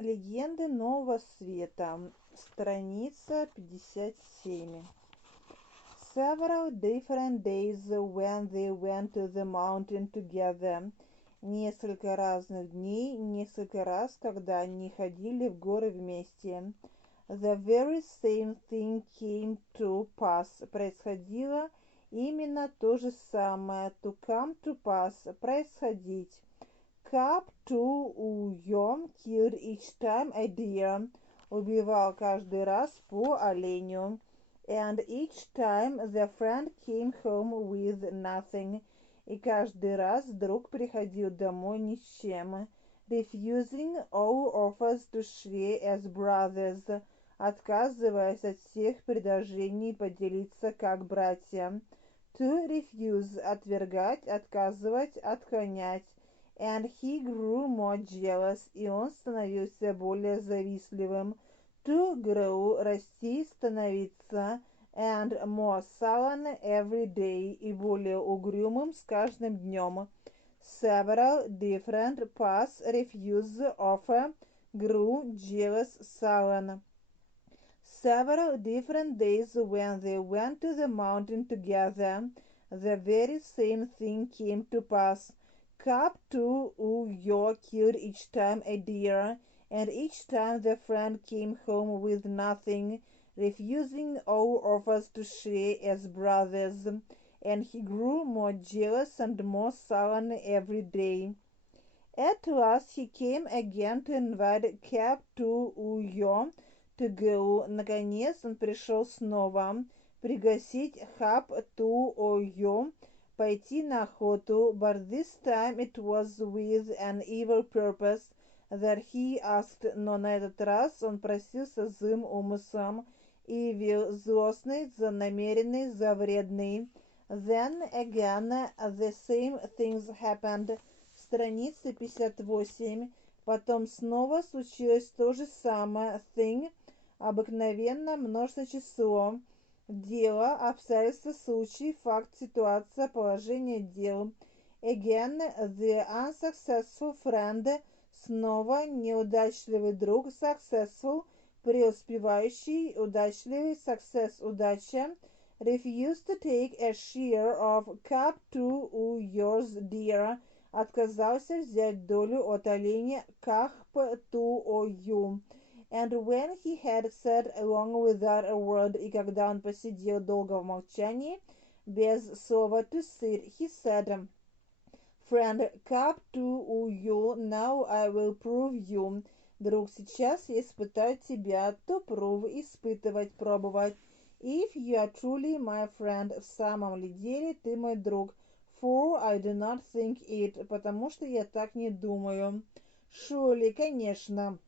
Легенды нового света. Страница 57. Several different days when they went to the mountain together. Несколько разных дней, несколько раз, когда они ходили в горы вместе. The very same thing came to pass. Происходило именно то же самое. To come to pass. Происходить. Cap to уйом killed each time a deer. Убивал каждый раз по оленю. And each time the friend came home with nothing. И каждый раз друг приходил домой ни с чем. Refusing all offers to share as brothers. Отказываясь от всех предложений поделиться как братья. To refuse. Отвергать, отказывать, отклонять. And he grew more jealous. И он становился более завистливым. To grow, расти, становиться, and more sullen every day, и более угрюмым с каждым днем. Several different paths, refuse, offer, grew, jealous, sullen. Several different days when they went to the mountain together, the very same thing came to pass. Cap to uyo killed each time a deer, and each time the friend came home with nothing, refusing all offers to share as brothers, and he grew more jealous and more sullen every day. At last he came again to invite Cap to Uyo to go. Наконец он пришел снова пригласить Хаб to Uyo пойти на охоту, but this time it was with an evil purpose that he asked, но на этот раз он просил со злым умыслом, evil, злостный, злонамеренный, зловредный. Then again the same things happened. Страница 58. Потом снова случилось то же самое. Thing, обыкновенно множество число. Дело, обстоятельства, случай, факт, ситуация, положение дел. Again, the unsuccessful friend, снова неудачливый друг, successful, преуспевающий, удачливый, success, удача, refused to take a share of cap to yours dear, отказался взять долю от оленя кахп to you. And when he had sat long without a word, и когда он посидел долго в молчании, без слова to sit, he said, Friend, cap to you, now I will prove you. Друг, сейчас я испытаю тебя, to prove, испытывать, пробовать. If you are truly my friend, в самом ли деле ты мой друг. For I do not think it, потому что я так не думаю. Surely, конечно.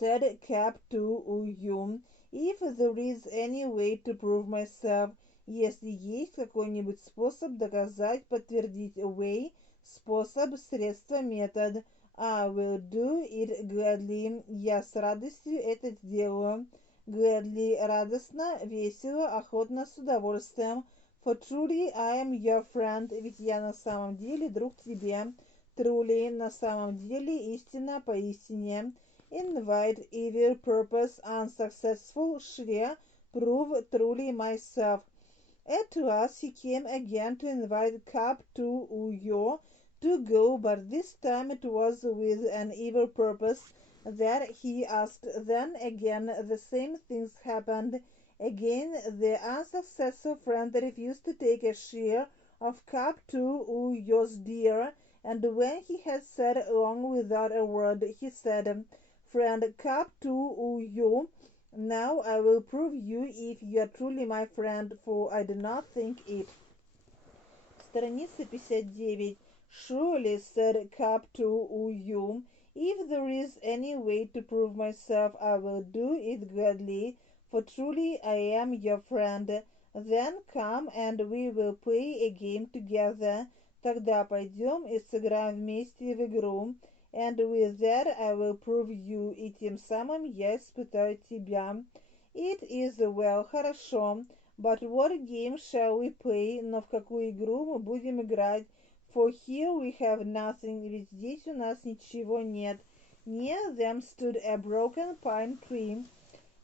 Said Cap to you, if there is any way to prove myself, если есть какой-нибудь способ доказать, подтвердить way, способ, средство, метод, I will do it gladly, я с радостью это сделаю. Gladly, радостно, весело, охотно, с удовольствием. For truly I am your friend, ведь я на самом деле друг тебе. Truly, на самом деле, истина, поистине. Invite, evil, purpose, unsuccessful, share, prove, truly myself. At last he came again to invite Cap to Uyo to go, but this time it was with an evil purpose that he asked. Then again the same things happened. Again the unsuccessful friend refused to take a share of Cap to Uyo's deer, and when he had sat long without a word, he said, Friend, Cap to you, now I will prove you if you are truly my friend, for I do not think it. Страница 59. Surely, said Cap to you, if there is any way to prove myself, I will do it gladly, for truly I am your friend. Then come and we will play a game together. Тогда пойдем и сыграем вместе в игру. And with that I will prove you, и тем самым я испытаю тебя. It is well, хорошо, but what game shall we play? Но в какую игру мы будем играть? For here we have nothing, ведь здесь у нас ничего нет. Near them stood a broken pine tree.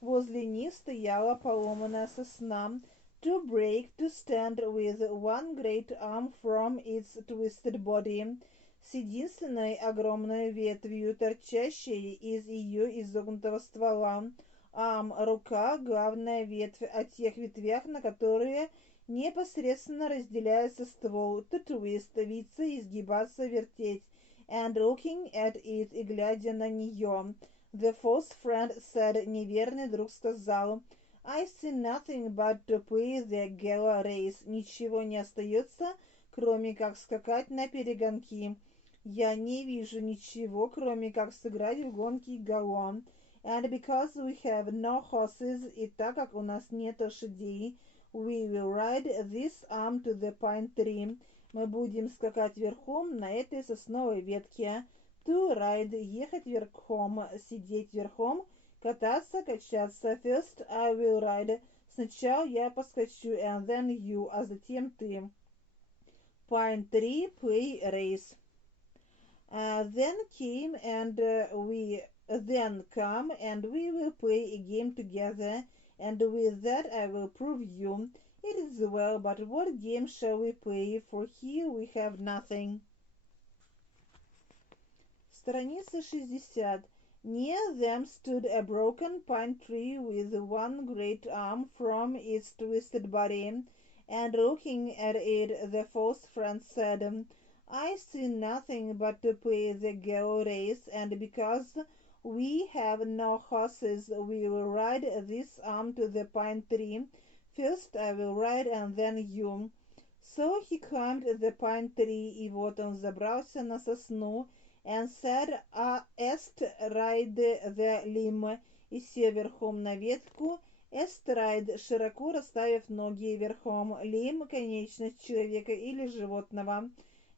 Возле них стояла поломанная сосна. To break, to stand with one great arm from its twisted body, с единственной огромной ветвью, торчащей из ее изогнутого ствола. Рука, главная ветвь, о тех ветвях, на которые непосредственно разделяется ствол. To twist, виться, изгибаться, вертеть. And looking at it, и глядя на нее. The false friend said, неверный друг сказал, I see nothing but to play the gala race. Ничего не остается, кроме как скакать на перегонки. Я не вижу ничего, кроме как сыграть в гонки гало. And because we have no horses, и так как у нас нет лошадей, we will ride this arm to the pine tree. Мы будем скакать верхом на этой сосновой ветке. To ride, ехать верхом, сидеть верхом, кататься, качаться. First I will ride. Сначала я поскочу, and then you, а затем ты. Pine tree, play race. Then come and we will play a game together, and with that I will prove you. It is well, but what game shall we play? For here we have nothing. Страница 60. Near them stood a broken pine tree with one great arm from its twisted body, and looking at it, the false friend said, I see nothing but to play the galo race, and because we have no horses, we will ride this arm to the pine tree. First I will ride, and then you. So he climbed the pine tree, и вот он забрался на сосну, and said, est ride the limb, и сел верхом на ветку, эстрайд, широко расставив ноги верхом, лим, конечность человека или животного,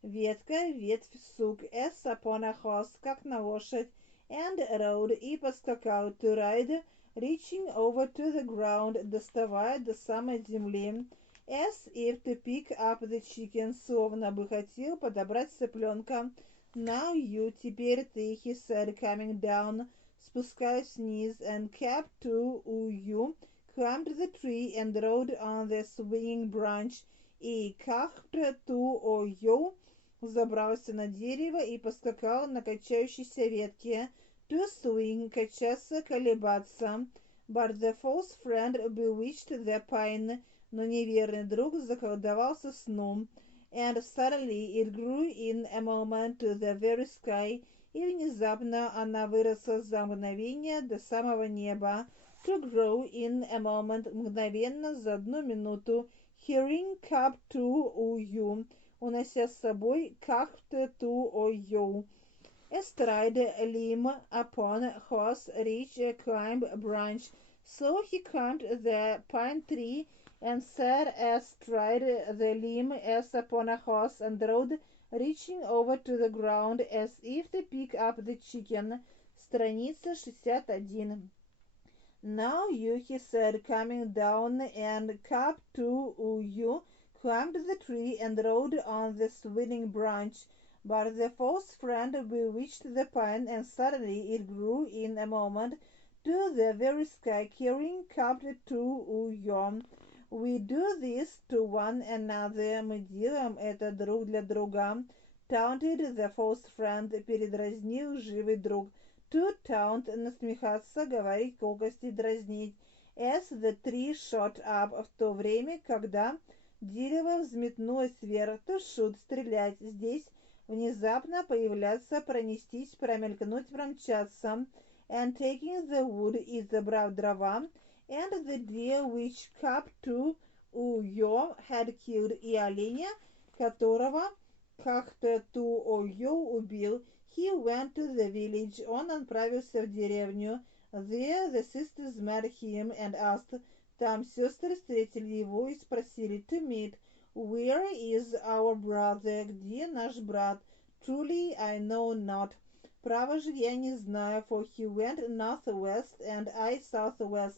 ветка, ветвь, сук, эс upon a horse, как на лошадь, and rode, и поскакал, to ride, reaching over to the ground, доставая до самой земли, as if to pick up the chicken, словно бы хотел подобрать цыпленка. Now you, теперь ты, he said, coming down, спускаясь вниз, and kept to you, climbed the tree and rode on the swinging branch, и kept to you, забрался на дерево и поскакал на качающейся ветке, to swing, качаться, колебаться. But the false friend bewitched the pine, но неверный друг заколдовал сосну. And suddenly it grew in a moment to the very sky, и внезапно она выросла за мгновение до самого неба. To grow in a moment, мгновенно, за одну минуту. Hearing up to you, унося с собой как to you. Astride limb upon horse, reach a climb branch. So he climbed the pine tree and sat astride the limb as upon a horse, and rode, reaching over to the ground as if to pick up the chicken. Страница 61. Now you, he said, coming down, and up to you, climbed the tree and rode on the swinging branch. But the false friend bewitched the pine, and suddenly it grew in a moment to the very sky, carrying up to you. We do this to one another. Мы делаем это друг для друга. Taunted the false friend. Передразнил живый друг. To taunt, насмехаться, говорить колкости, дразнить. As the tree shot up, в то время, когда дерево взметнулось вверх. To shoot, стрелять. Здесь внезапно появляться, пронестись, промелькнуть, промчаться. And taking the wood, и забрав дрова. And the deer which up to you had killed, и оленя, которого как-то to you убил. He went to the village, он отправился в деревню. There the sisters met him and asked, там сестры встретили его и спросили, to meet, where is our brother, где наш брат? Truly I know not. Право же я не знаю, for he went northwest and I southwest.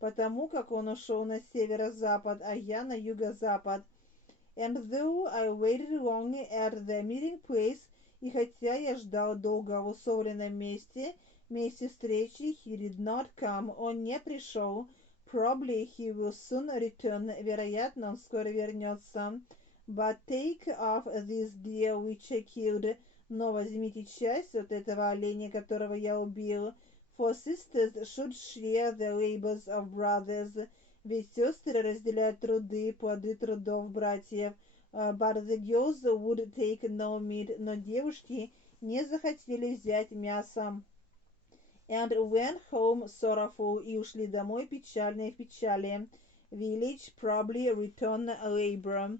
Потому как он ушел на северо-запад, а я на юго-запад. And though I waited long at the meeting place, И хотя я ждал долго в условленном месте встречи, he did not come, он не пришел. Probably he will soon return, вероятно, он скоро вернется. But take off this deer which I killed, но возьмите часть от этого оленя, которого я убил. For sisters should share the labors of brothers, ведь сестры разделяют труды, плоды трудов братьев. But the girls would take no meat, но девушки не захотели взять мясо. And went home sorrowful, и ушли домой печальные в печали. Village probably return labor.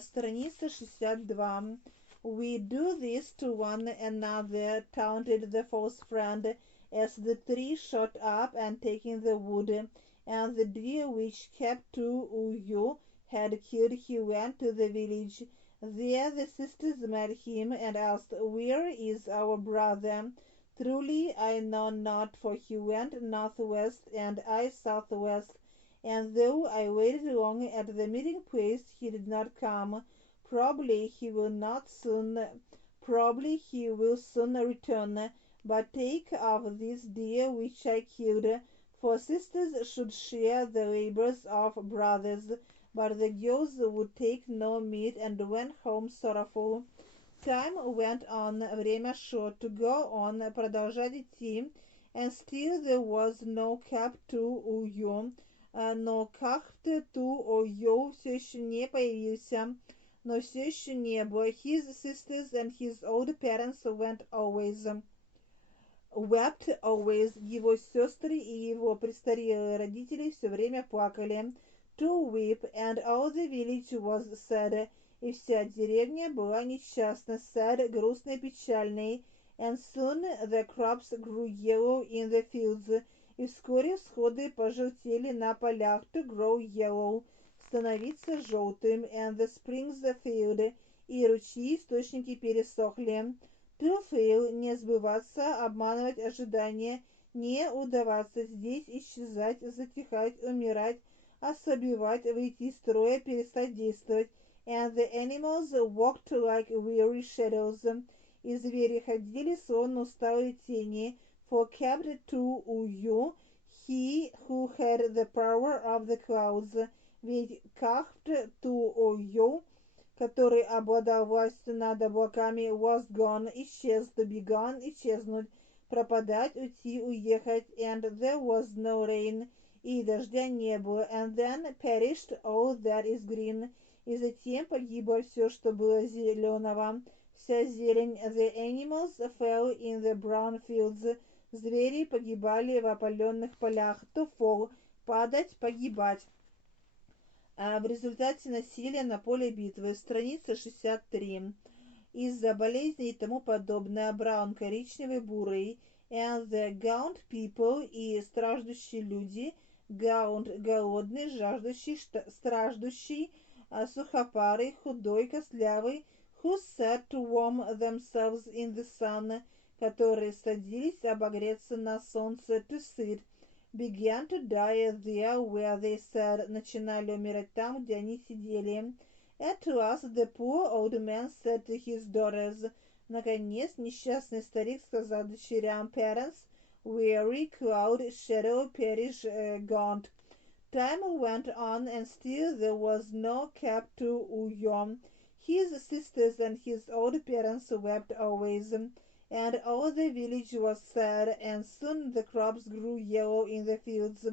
Страница 62. We do this to one another, taunted the false friend, as the tree shot up and taking the wood, and the deer which kept you had killed. He went to the village. There the sisters met him and asked, Where is our brother? Truly I know not, for he went northwest, and I southwest. And though I waited long at the meeting place, he did not come. Probably he will soon return. But take off this deer which I killed, for sisters should share the labors of brothers. But the girls would take no meat and went home sorrowful. Time went on, время шло, to go on, продолжать идти, and still there was no cap to you, но как-то to you все еще не появился, но все еще не было. His sisters and his old parents wept always. Его сестры и его престарелые родители все время плакали. To weep, and all the village was sad. И вся деревня была несчастна, sad, грустной, печальной. And soon the crops grew yellow in the fields. И вскоре всходы пожелтели на полях, to grow yellow, становиться желтым. And the springs filled, и ручьи, источники пересохли. To fail, не сбываться, обманывать ожидания, не удаваться, здесь исчезать, затихать, умирать, ослабевать, выйти из строя, перестать действовать. And the animals walked like weary shadows. И звери ходили, словно усталые тени. For kept to you, he who had the power of the clouds. Ведь kept to you, который обладал властью над облаками, was gone, исчез, to be gone, исчезнуть, пропадать, уйти, уехать. And there was no rain, и дождя не было. And then perished all that is green. И затем погибло все, что было зеленого, вся зелень. The animals fell in the brown fields. Звери погибали в опаленных полях. To fall, падать, погибать. В результате насилия на поле битвы. Страница 63. Из-за болезней и тому подобное. Браун, коричневый, бурый. And the gaunt people, и страждущие люди. Gaunt, голодный, жаждущий, страждущий, сухопарый, худой, костлявый. Who sat to warm themselves in the sun, которые садились обогреться на солнце. To sit. Began to die there where they sat, начинали умирать там, где они сидели. At last the poor old man said to his daughters, наконец несчастный старик сказал дочерям, parents, weary, cloud, shadow, perish, gaunt. Time went on, and still there was no cap to Uyom. His sisters and his old parents wept always. And all the village was sad, and soon the crops grew yellow in the fields,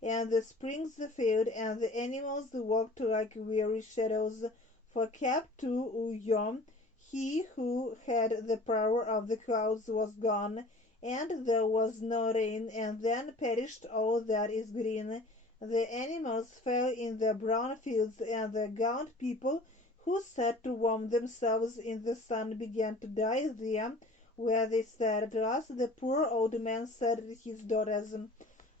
and the springs failed, and the animals walked like weary shadows. For kept to Uyom, he who had the power of the clouds was gone, and there was no rain, and then perished all that is green. The animals fell in the brown fields, and the gaunt people who sat to warm themselves in the sun began to die there, where they sat. At last the poor old man said to his daughters,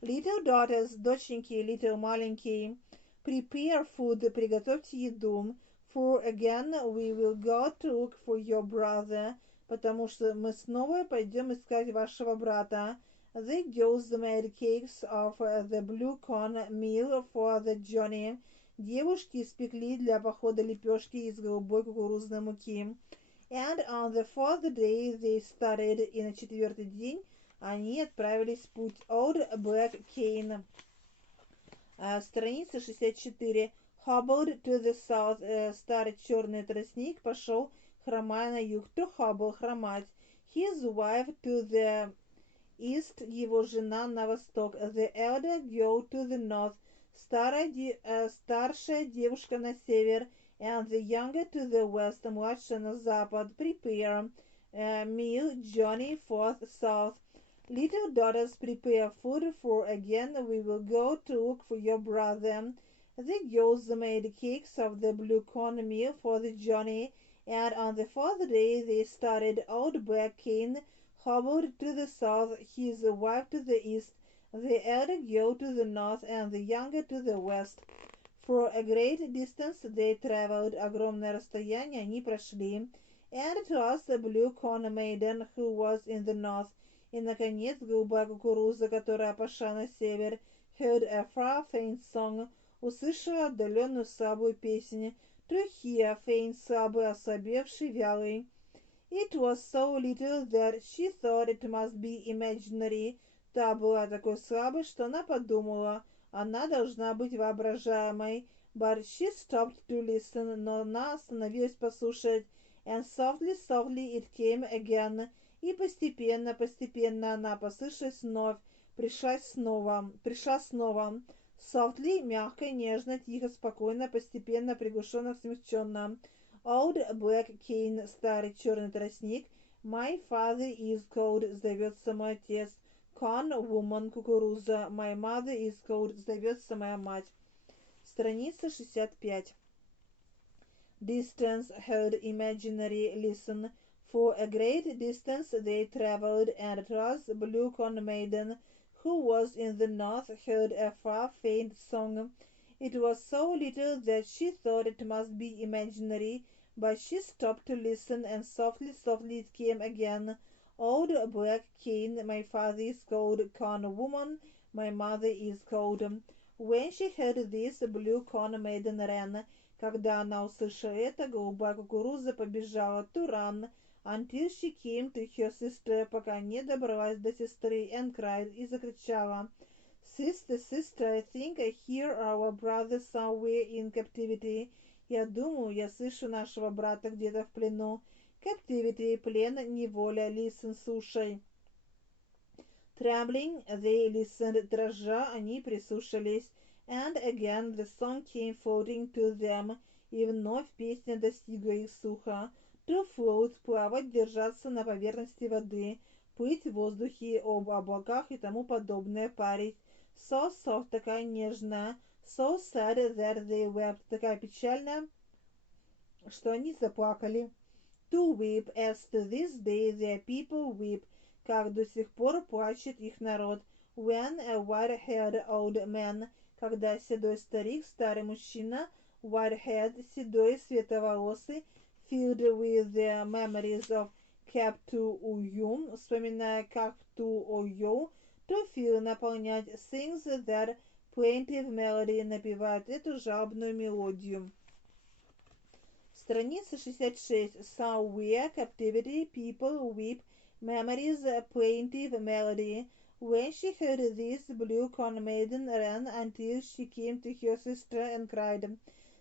little daughters, доченьки, little маленькие, prepare food, приготовьте еду, for again we will go to look for your brother, потому что мы снова пойдем искать вашего брата. The girls made cakes of the blue corn meal for the journey. Девушки испекли для похода лепешки из голубой кукурузной муки. And on the fourth day they started, и на четвертый день они отправились в путь. Old Black Cane, страница 64. Hobbled to the south, старый черный тростник пошел, хромая на юг. To hobble, хромать. His wife to the east, его жена на восток. The elder girl to the north, старшая девушка на север. And the younger to the west, младшая на запад. Prepare meal, journey forth south. Little daughters, prepare food, for again we will go to look for your brother. The girls made cakes of the blue corn meal for the journey, and on the fourth day they started. Old Black Cane hobbled to the south, his wife to the east, the elder girl to the north, and the younger to the west. For a great distance they traveled, огромное расстояние они прошли. And at last the blue corn maiden who was in the north, и, наконец, голубая кукуруза, которая пошла на север, heard a far faint song, услышала отдаленную слабую песню, to hear faint слабый, ослабевший, вялый. It was so little that she thought it must be imaginary. Та была такой слабой, что она подумала, она должна быть воображаемой. But she stopped to listen, но она остановилась послушать. And softly, softly it came again. И постепенно, постепенно она послышалась вновь, пришла снова. Softly, мягко, нежно, тихо, спокойно, постепенно, приглушенно, смягченно. Old Black Cane, старый черный тростник. My father is called, зовется мой отец. Corn woman, кукуруза. My mother is called, зовется моя мать. Страница 65. Distance, heard, imaginary, listen. For a great distance they traveled, and at last Blue Corn Maiden, who was in the north, heard a far faint song. It was so little that she thought it must be imaginary, but she stopped to listen, and softly, softly it came again. Old Black Cane, my father is called. Corn Woman, my mother is called. When she heard this, Blue Corn Maiden ran. Когда она услышала это, голубая кукуруза побежала. To run, until she came to her sister, пока не добралась до сестры, and cried, и закричала. Sister, sister, I think I hear our brother somewhere in captivity. Я думаю, я слышу нашего брата где-то в плену. Captivity, плен, неволя, listen, слушай. Trembling, they listened, дрожа, они прислушались. And again the song came floating to them, и вновь песня достигла их слуха. To float, плавать, держаться на поверхности воды, плыть в воздухе, об облаках и тому подобное, парить. So soft, такая нежная. So sad that they wept, такая печальная, что они заплакали. To weep, as to this day their people weep, как до сих пор плачет их народ. When a white-haired old man, когда седой старик, старый мужчина, white-haired, седой, светловолосый, filled with the memories of Cap-to-Uyum, вспоминая Cap-to-Uyum, to feel, наполнять, sings that plaintive melody, напевает эту жалобную мелодию. Страница 66. Somewhere, captivity, people weep, memories, plaintive melody. When she heard this, Blue Corn Maiden ran until she came to her sister and cried,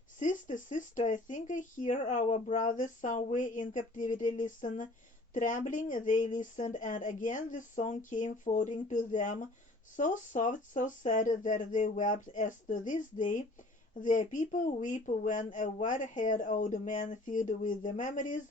Sister, sister, I think I hear our brother somewhere in captivity. Listen. Trembling, they listened, and again the song came floating to them, so soft, so sad that they wept, as to this day their people weep when a white-haired old man filled with the memories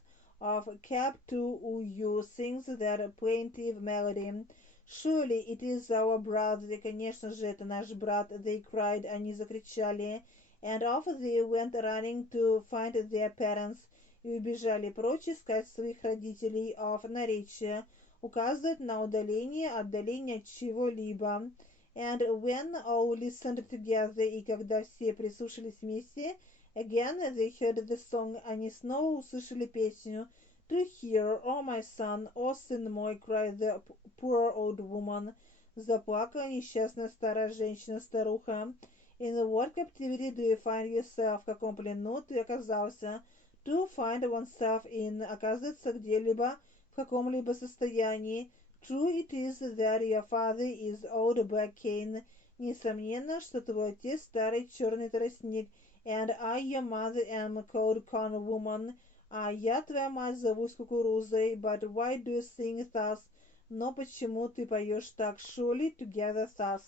of Cap-to-Uyu sings that plaintive melody. Surely it is our brother, и, конечно же, это наш брат, they cried, они закричали, and off they went running to find their parents, и убежали прочь искать своих родителей. Of, наречие, указывает на удаление, отдаление от чего-либо. And when all listened together, и когда все прислушались вместе, again they heard the song, они снова услышали песню. To hear, oh my son, о сын мой, cried the poor old woman, заплакала несчастная старая женщина, старуха. In what captivity do you find yourself, в каком плену ты оказался? To find oneself in, оказываться где-либо, в каком-либо состоянии. True it is that your father is old black cane. Несомненно, что твой отец старый черный тростник. And I, your mother, am a cold corn woman. А я, твоя мать, зовусь кукурузой. But why do you sing thus? Но почему ты поешь так? Surely together thus.